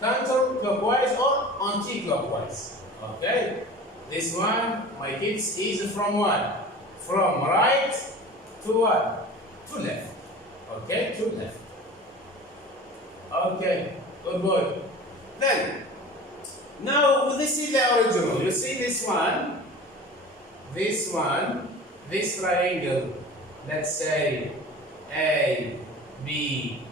counterclockwise or anti-clockwise. Okay? This one, my kids, is from what? From right to what? To left. Okay? To left. Okay. Good boy. Then, now this is the original. You see this one, this triangle, let's say A, B,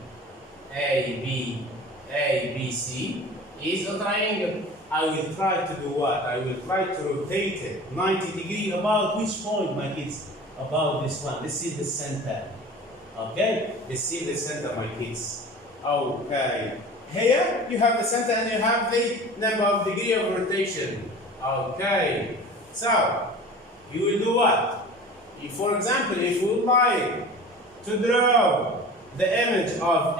C is a triangle. I will try to do what? I will try to rotate it 90 degrees about which point, my kids? About this one. This is the center. Okay? This is the center, my kids. Okay. Here you have the center and you have the number of degree of rotation. Okay. So, you will do what? For example, if you would like to draw the image of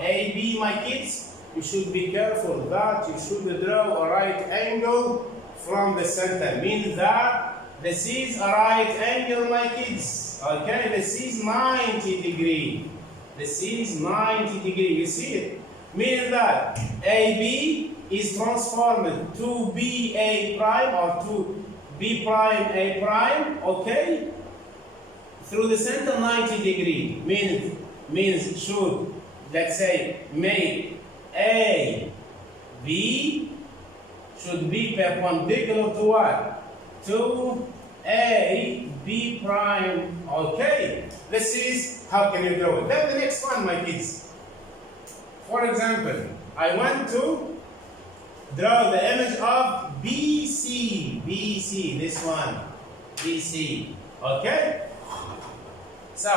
AB, my kids, you should be careful that you should draw a right angle from the center. Means that this is a right angle, my kids. Okay, this is 90 degree. This is 90 degree. You see it? Means that AB is transformed to BA prime or to B prime A prime. Okay, through the center 90 degree. Means should, let's say, make A B should be perpendicular to what? To A B prime. Okay, this is how can you draw it. Then the next one, my kids. For example, I want to draw the image of BC. This one, BC. Okay. So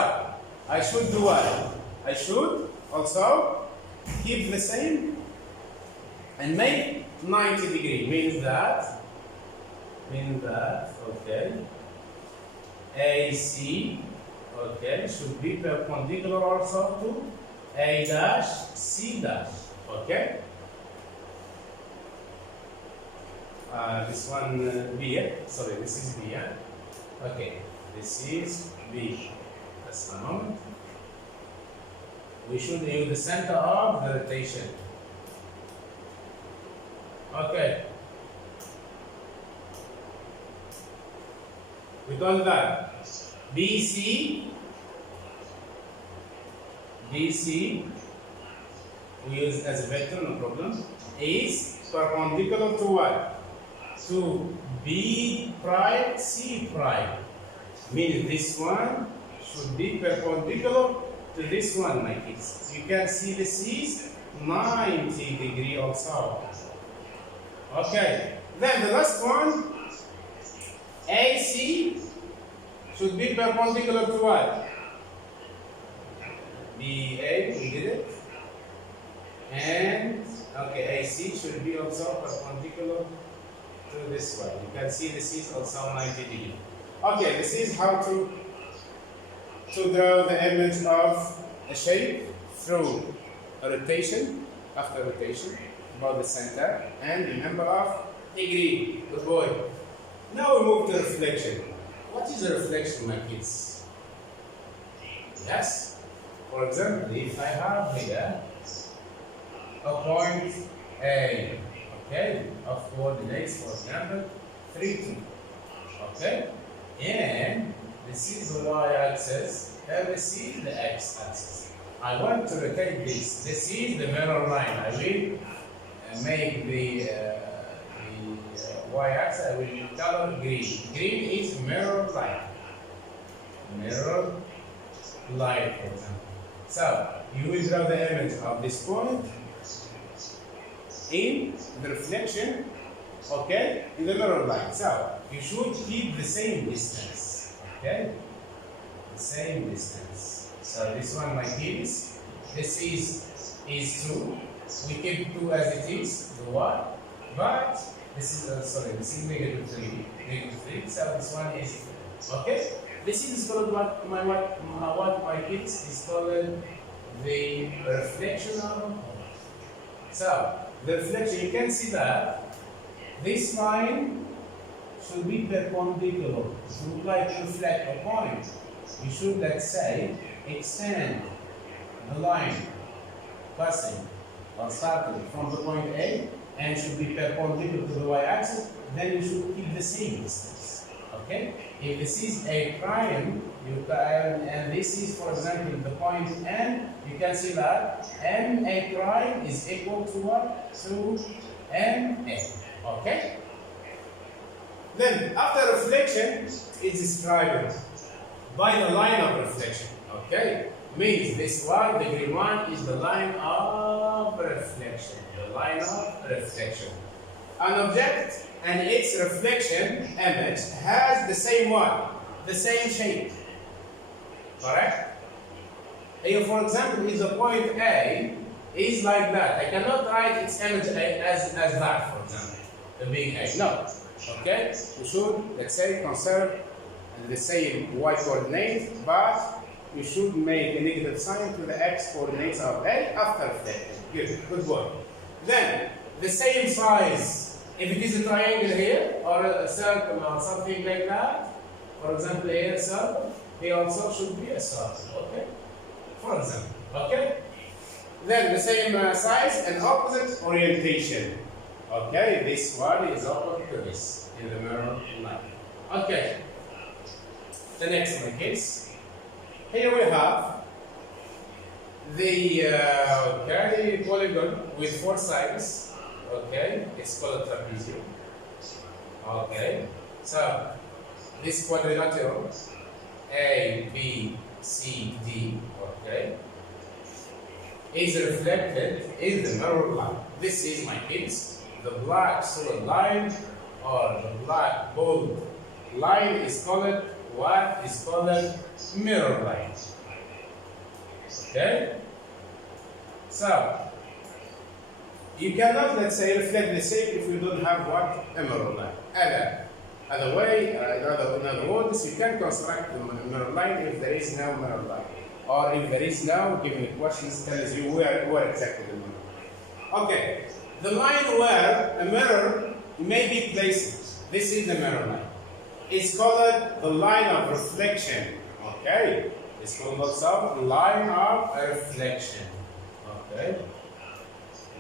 I should do what? I should also keep the same and make 90 degree. Means that, okay, AC, okay, should be perpendicular also to A dash, C dash, okay? This one B, sorry, this is B, okay, this is B. Just a moment. We should use the center of the rotation. Okay. We done that. BC, we use as a vector, no problem, is perpendicular to what? To B prime, C prime. Means this one should be perpendicular to this one, my kids. You can see this is 90 degree also. Okay. Then the last one, AC should be perpendicular to what? BA, we did it. And, okay, AC should be also perpendicular to this one. You can see this is also 90 degree. Okay, this is how to draw the image of a shape through a rotation, after rotation, about the center, and the number of degree. Good boy. Now we move to reflection. What is a reflection, my kids? Yes? For example, if I have here a point A, okay, of coordinates, for example, 3, 2, okay? And this is the y-axis, and this is the x-axis. I want to rotate this. This is the mirror line. I will make the y-axis, I will color green. Green is mirror line. Mirror line, for example. So, you will draw the image of this point in the reflection, okay, in the mirror line. So, you should keep the same distance, okay? The same distance. So, this one, my kids, this is 2. We keep 2 as it is, the 1, but this is, this is negative 3. So, this one is, okay? This is called what my kids is called the reflection of. So, the reflection, you can see that this line should be perpendicular. If you would like to reflect a point, you should, let's say, extend the line passing or starting from the point A and should be perpendicular to the y-axis, then you should keep the same distance. Okay? If this is A prime, and this is, for example, the point N, you can see that M A prime is equal to what? To M A. Okay? Then, after reflection, is described by the line of reflection. Okay? Means this one, the green one, is the line of reflection. The line of reflection. An object and its reflection image has the same one, the same shape. Correct? Here, for example, if the point A is like that, I cannot write its image as that, for example, the big A. No. Okay? We should, let's say, conserve the same y coordinate, but we should make a negative sign to the x coordinates of A after reflecting. Good work. Then, the same size, if it is a triangle here, or a circle, or something like that, for example, here a circle, here also should be a circle, okay? For example, okay? Then the same size and opposite orientation. Okay, this one is opposite to this in the mirror line. Okay. The next one, kids. Here we have the polygon with 4 sides. Okay, it's called a trapezium. Okay, so this quadrilateral A, B, C, D, okay, is reflected in the mirror line. This is, my kids, the black solid line or the black bold line is called what is called mirror line. Okay? So, you cannot, let's say, reflect the shape if you don't have what? A mirror line. In other words, you can construct the mirror line if there is no mirror line. Or if there is no, giving the questions tells you where exactly the mirror line. Okay, the line where a mirror may be placed, this is the mirror line. It's called the line of reflection. Okay, it's called also the line of reflection. Okay,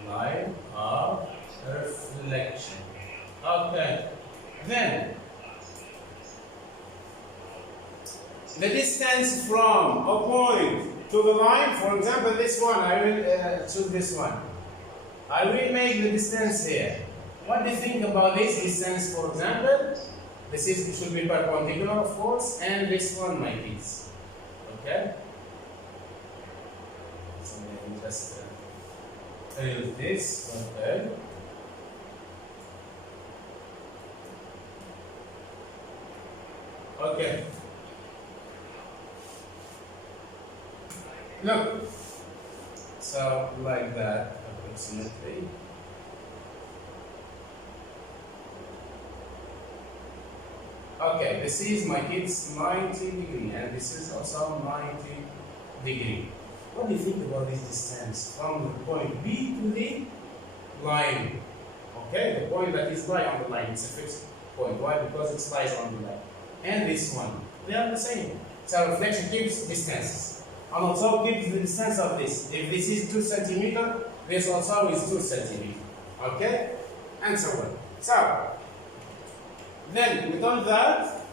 line of reflection. Okay, then the distance from a point to the line, for example, this one, I will choose this one. I will make the distance here. What do you think about this distance, for example? This should be perpendicular, of course, and this one, my kids. Okay? So let me just use this. Okay. Okay. Look. So like that, approximately. Okay, this is, my kids, 90 degree, and this is also 90 degree. What do you think about this distance from the point B to the line? Okay, the point that is lying on the line, it's a fixed point. Why? Because it lies on the line. And this one, they are the same. So reflection keeps distances. And also keeps the distance of this. If this is 2 centimeters, this also is 2 centimeters. Okay? And so on. So, then, with all that,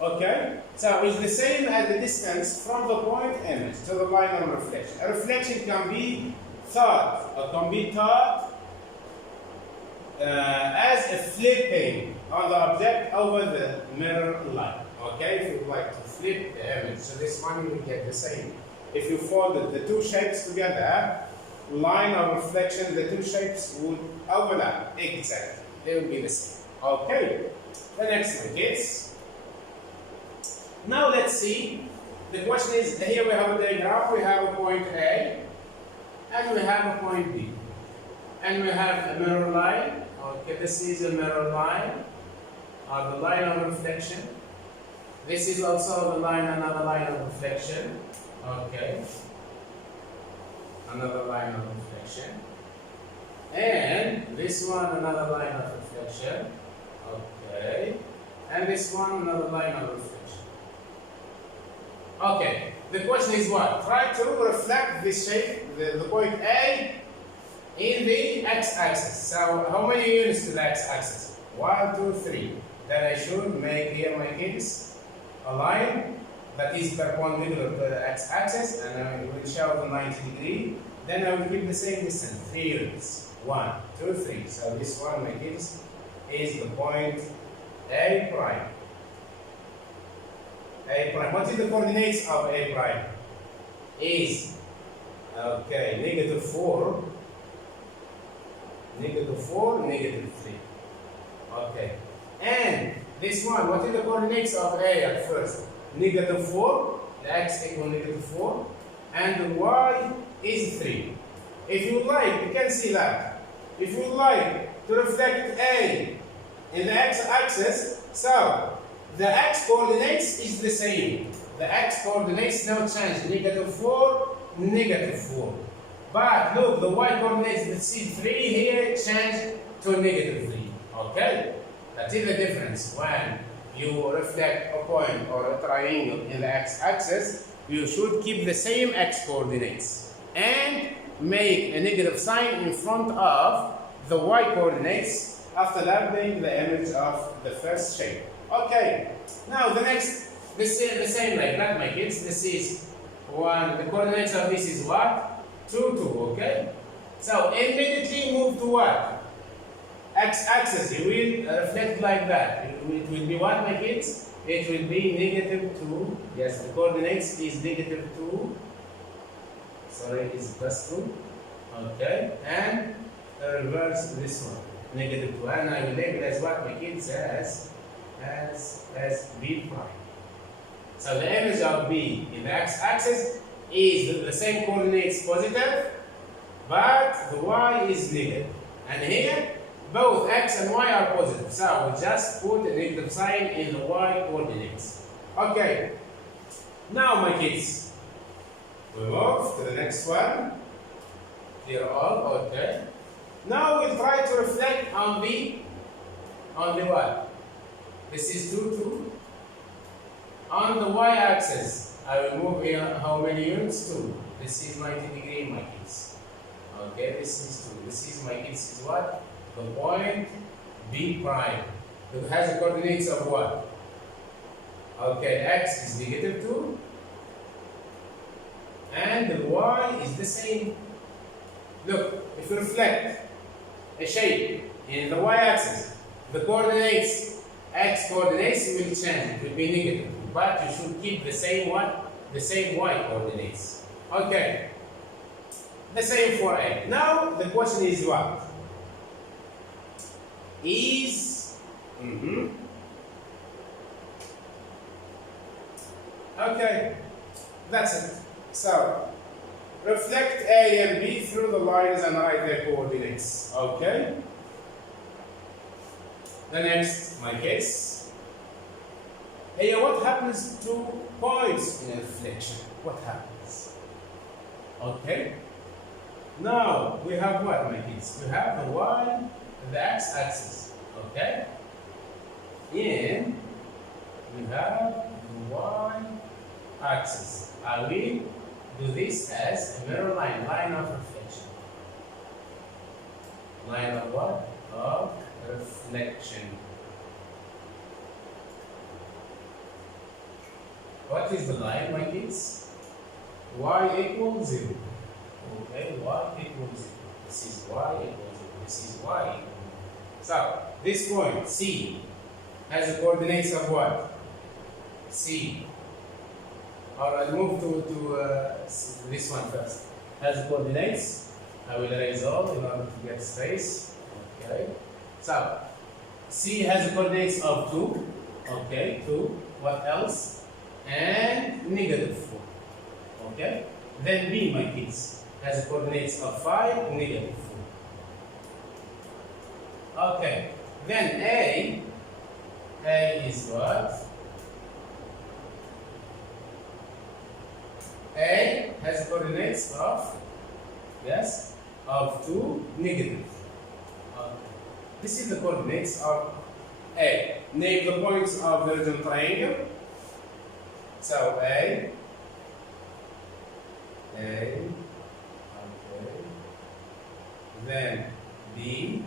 okay, so it's the same as the distance from the point image to the line of reflection. A reflection can be thought as a flipping on the object over the mirror line. Okay, if you like to flip the image, so this one you will get the same. If you folded the 2 shapes together, line of reflection, the 2 shapes would overlap exactly. They will be the same. Okay, the next one, kids. Now let's see. The question is, here we have a diagram. We have a point A, and we have a point B, and we have a mirror line. Okay, this is a mirror line, or the line of reflection. This is also the line, another line of reflection. Okay, another line of reflection. And this one, another line of reflection. Okay. And this one, another line of reflection. Okay. the question is what? Try to reflect this shape, the point A, in the x-axis. So how many units to the x-axis? 1, 2, 3. Then I should make here, my kids, a line that is perpendicular to the x-axis, and I will show the 90 degree. Then I will keep the same distance, 3 units. 1, 2, 3. So this one, my kids, is the point A prime. A prime. What is the coordinates of A prime? Is, okay, -4, -4, -3. Okay. And this one, what is the coordinates of A at first? -4, the x equal -4, and the y is 3. If you like, you can see that. If you like to reflect A in the x-axis, so the x coordinates is the same. The x coordinates no change, -4, -4. But look, the y coordinates, let's see, 3 here change to -3. Okay? That is the difference. When you reflect a point or a triangle in the x-axis, you should keep the same x coordinates and make a negative sign in front of the y coordinates after labeling the image of the first shape. Okay, now the next, the same like that, my kids. This is 1, the coordinates of this is what? 2, 2, okay? So immediately move to what? X-axis, you will reflect like that. It will be what, my kids? It will be -2. Yes, the coordinates is -2. Sorry, it's +2. Okay, and reverse this one, -2. And I will label as what, my kids, as B prime. So the image of B in the x-axis is the same coordinates positive, but the y is negative. And here, both x and y are positive. So we just put a negative sign in the y coordinates. Okay. Now, my kids, we move to the next one. Clear all? Okay. Now we'll try to reflect on the what? This is 2, 2. On the y-axis, I will move here how many units? 2. This is 90 degree, my kids. Okay, this is 2. This is, my kids, is what? The point B prime. It has the coordinates of what? Okay, x is -2. And the y is the same. Look, if you reflect a shape in the y-axis, the coordinates, x coordinates will change. It will be negative. But you should keep the same one, the same y coordinates. Okay. The same for A. Now the question is what? Okay. That's it. So reflect A and B through the lines and write their coordinates. Okay? The next, my case. Hey, what happens to points in a reflection? What happens? Okay? Now, we have what, my kids? We have the y and the x-axis. Okay? And we have the y-axis. I will do this as a mirror line, line of reflection. Line of what? Of reflection. What is the line, my kids? Y equals 0. Okay, y equals 0. This is y equals 0. This is y equals 0. So, this point, C, has the coordinates of what? C. Or I'll move to this one first. Has the coordinates. I will erase all in order to get space. Okay. So, C has the coordinates of 2. Okay, 2. What else? And -4. Okay? Then B, my kids, has the coordinates of 5, -4. Okay. Then A is what? A has coordinates of, yes, of 2, -. Okay. This is the coordinates of A. Name the points of the original triangle. So A A, okay, then B,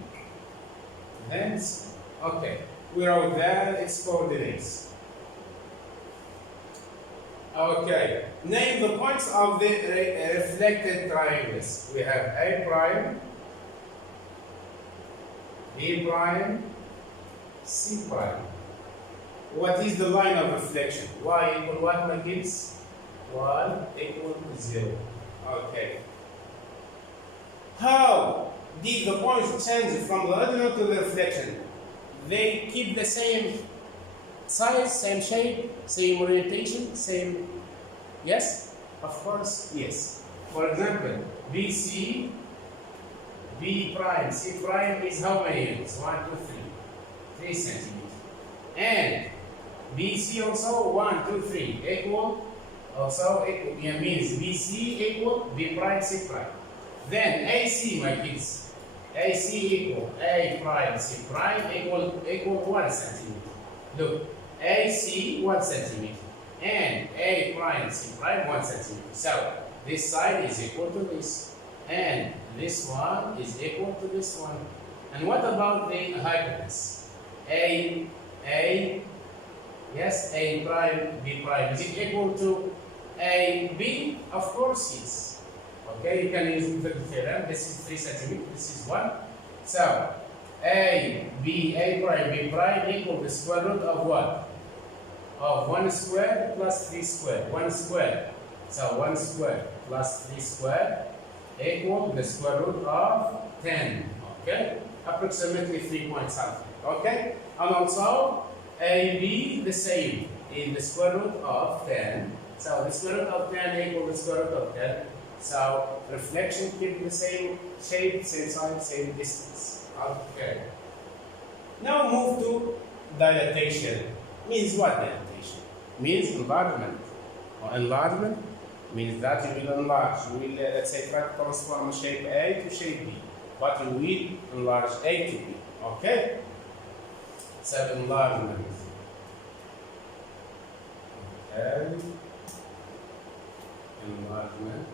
then C. Okay, we wrote there its coordinates. Okay, name the points of the reflected triangles. We have A prime, B prime, C prime. What is the line of reflection? Y equal what, my kids? 1 equal 0. Okay. How did the points change from the original to the reflection? They keep the same size, same shape, same orientation, same. Yes? Of course, yes. For example, BC, B prime, C prime is how many units? 1, 2, 3. 3 centimeters. And BC also 1, 2, 3 equal. Also equal, it means BC equal B prime, C prime. Then AC, my kids. AC equal A prime, C prime equal 1 centimeter. Look, AC 1 centimeter and A prime, C prime 1 centimeter. So this side is equal to this, and this one is equal to this one. And what about the hypotenuse? Yes, A prime, B prime. Is it equal to AB? Of course, yes. Okay, you can use the theorem. This is 3 centimeters, this is 1. So, A prime, B prime equal the square root of what? Of 1 squared plus 3 squared. 1 squared. So, 1 squared plus 3 squared equal the square root of 10. Okay? Approximately 3 point something. Okay? And also, AB the same in the square root of 10. So the square root of 10 equal the square root of 10. So reflection keep the same shape, same size, same distance. Okay. Now move to dilatation. Means what dilatation? Means enlargement. Or enlargement means that you will enlarge. You will, let's say, try to transform shape A to shape B. But you will enlarge A to B. Okay? So enlargement. Okay. Enlargement.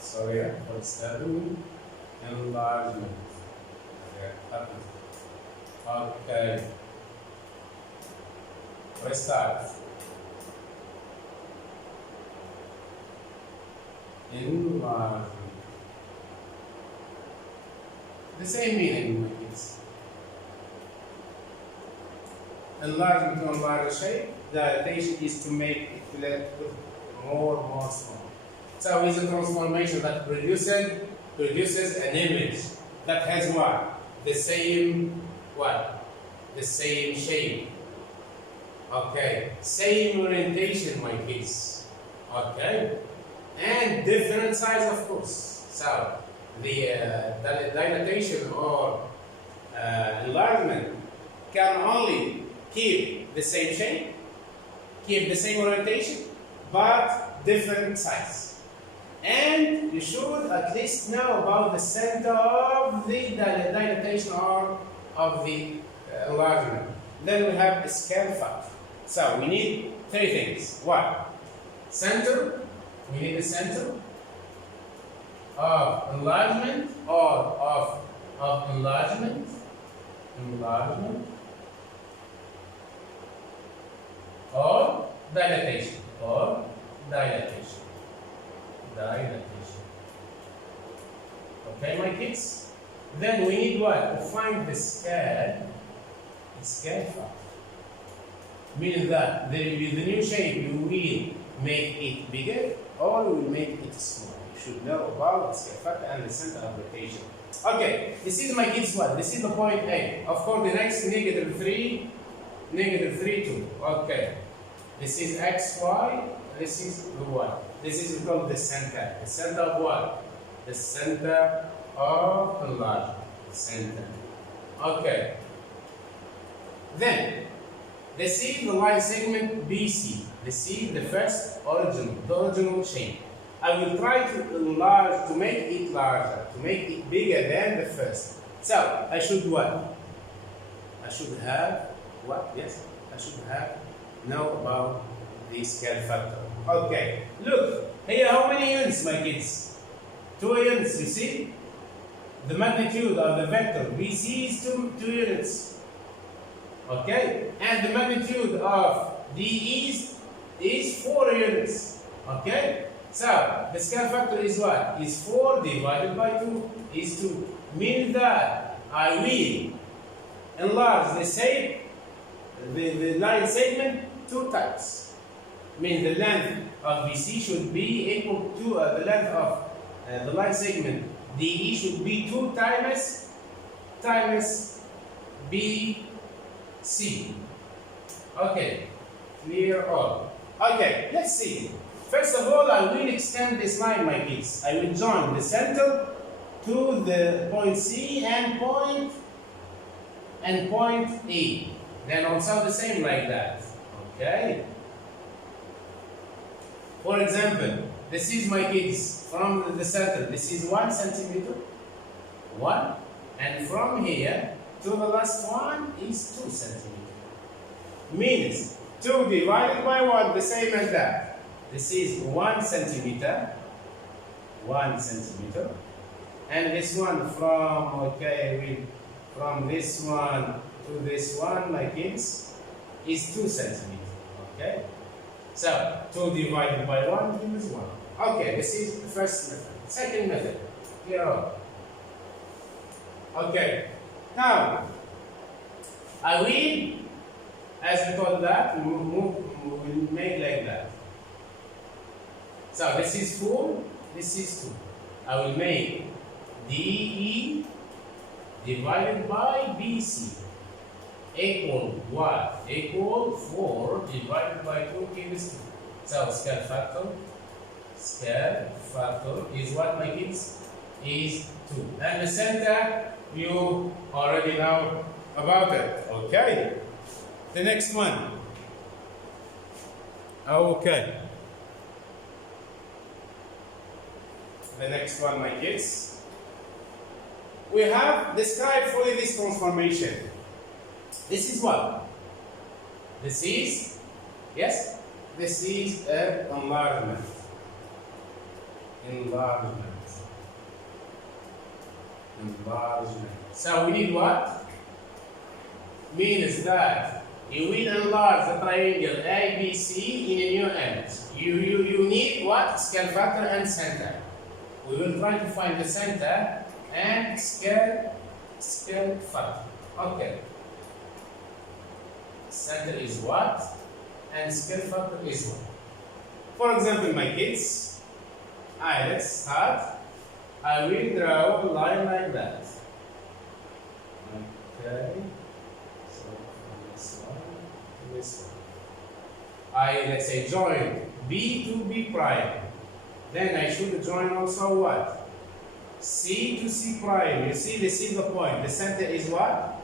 Sorry for studying. Enlargement. Okay. Restart. Enlargement. The same meaning, my kids. Enlargement to enlarge shape. Dilatation is to make it more small. So it's a transformation that produces an image that has what? The same what? The same shape. Okay. Same orientation, my kids. Okay. And different size, of course. So the dilatation or enlargement can only keep the same shape, keep the same orientation, but different size. And you should at least know about the center of the dilatation or of the enlargement. Then we have the scale factor. So we need 3 things. What? Center. We need the center of enlargement or of enlargement. Or dilatation. Okay, my kids? Then we need what? To find the scale factor. Meaning that the new shape, you will make it bigger or you will make it smaller. You should know about the scale factor and the center of rotation. Okay, this is my kids what? This is the point A. Of course, the next -3, -2. Okay. This is x, y. This is the y. This is called the center. The center of what? The center of enlargement. Center. Okay. Then, this is the line segment BC. This is the first original shape. I will try to enlarge, to make it larger, to make it bigger than the first. So, I should what? I should have what? Yes, I should have know about the scale factor. Okay, look, here how many units, my kids? 2 units, you see? The magnitude of the vector BC is 2 units. Okay, and the magnitude of DE is 4 units. Okay, so the scale factor is what? Is 4 divided by 2 is 2. Means that I will enlarge the line segment 2 times. Means the length of BC should be equal to the length of the line segment DE should be 2 times BC. Okay, clear all. Okay, let's see. First of all, I will extend this line, my kids. I will join the center to the point C and point E. Then also the same like that. Okay. For example, this is, my kids, from the center. This is 1 centimeter. 1. And from here to the last one is 2 centimeter. Means 2 divided by 1, the same as that. This is 1 centimeter. 1 centimeter. And this one from this one to this one, my kids, is 2 centimeter. Okay? So 2 divided by 1 gives 1. Okay, this is the first method. Second method. Here on. Okay. Now, I will, as we call that, we will make like that. So this is 4, this is 2. I will make DE divided by BC equal what? Equal 4 divided by 2 gives 2. So scale factor is what, my kids? Is 2. And the center, you already know about it. Okay? The next one. Okay. The next one, my kids. We have described fully this transformation. This is what? This is, yes? This is an enlargement. Enlargement. So we need what? Means that you will enlarge the triangle ABC in a new image. You need what? Scale factor and center. We will try to find the center and scale factor. Okay. Center is what? And scale factor is what? For example, my kids, let's start. I will draw a line like that. Okay. So from this one to this one. Let's say join B to B prime. Then I should join also what? C to C prime. You see, this is the point. The center is what?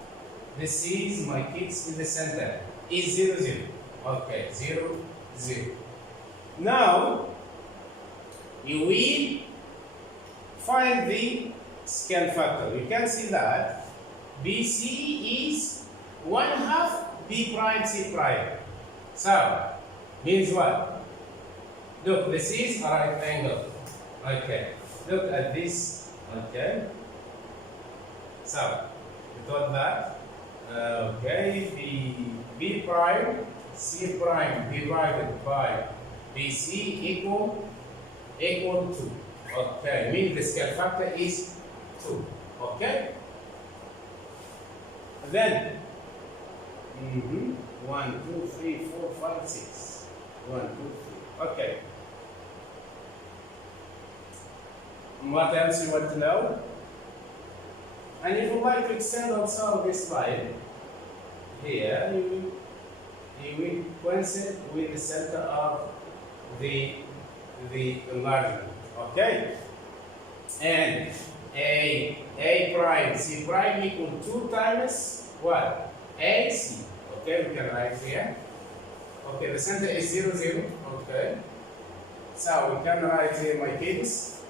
This is, my kids, in the center. Is 0, 0. Okay, 0, 0. Now, you will find the scale factor. You can see that BC is 1/2 B prime C prime. So, means what? Look, this is a right angle. Okay. Look at this. Okay. So, we got that. Okay. B prime C prime divided by BC equal 2. Okay. Means the scale factor is 2. Okay. Then 1, 2, 3, 4, 5, 6. 1, 2, 3. Okay. What else you want to know? And if you like to extend also this line, here you will coincide with the center of the enlargement. Okay? And A prime C prime equal 2 times what? AC. Okay, we can write here. Okay, the center is 0, 0. Okay. So we can write here, my kids.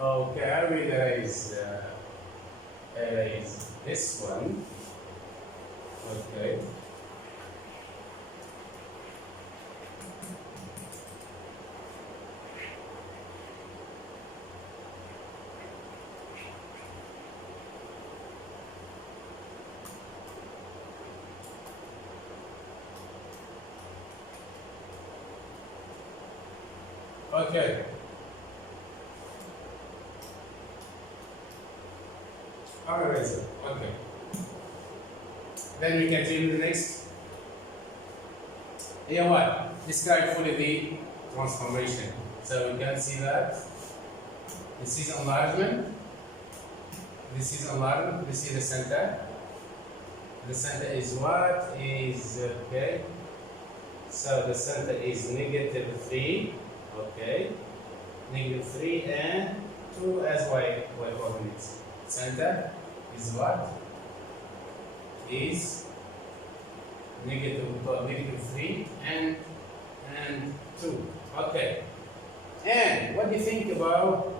Okay, I will erase this one. Okay. Okay. Eraser. Okay. Then we continue the next. Here what? Describe fully the transformation. So we can see that this is enlargement. This is enlargement. This is the center. The center is what? Is okay. So the center is -3. Okay. -3 and 2 as y coordinates. Center is what? Is -3 and 2. Okay. And what do you think about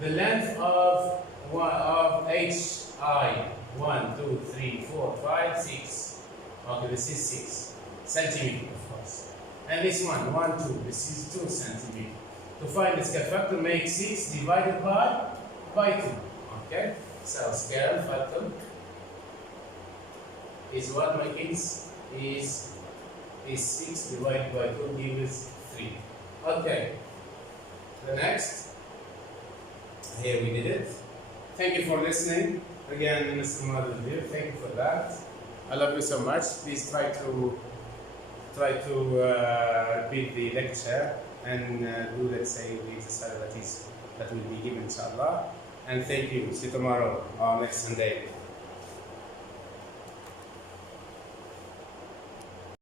the length of HI? 1, 2, 3, 4, 5, 6. Okay, this is 6 centimeter, of course. And this one, 1, 2. This is 2 centimeter. To find the scale factor, make 6 divided by 2. Okay. So scale factor is what, my kids? Is 6 divided by 2 gives 3. Okay. The next. Here we did it. Thank you for listening. Again, Mr. Mother here. Thank you for that. I love you so much. Please try to repeat the lecture and do, let's say, the exercise that will be given, inshallah. And thank you. See you tomorrow or next Sunday.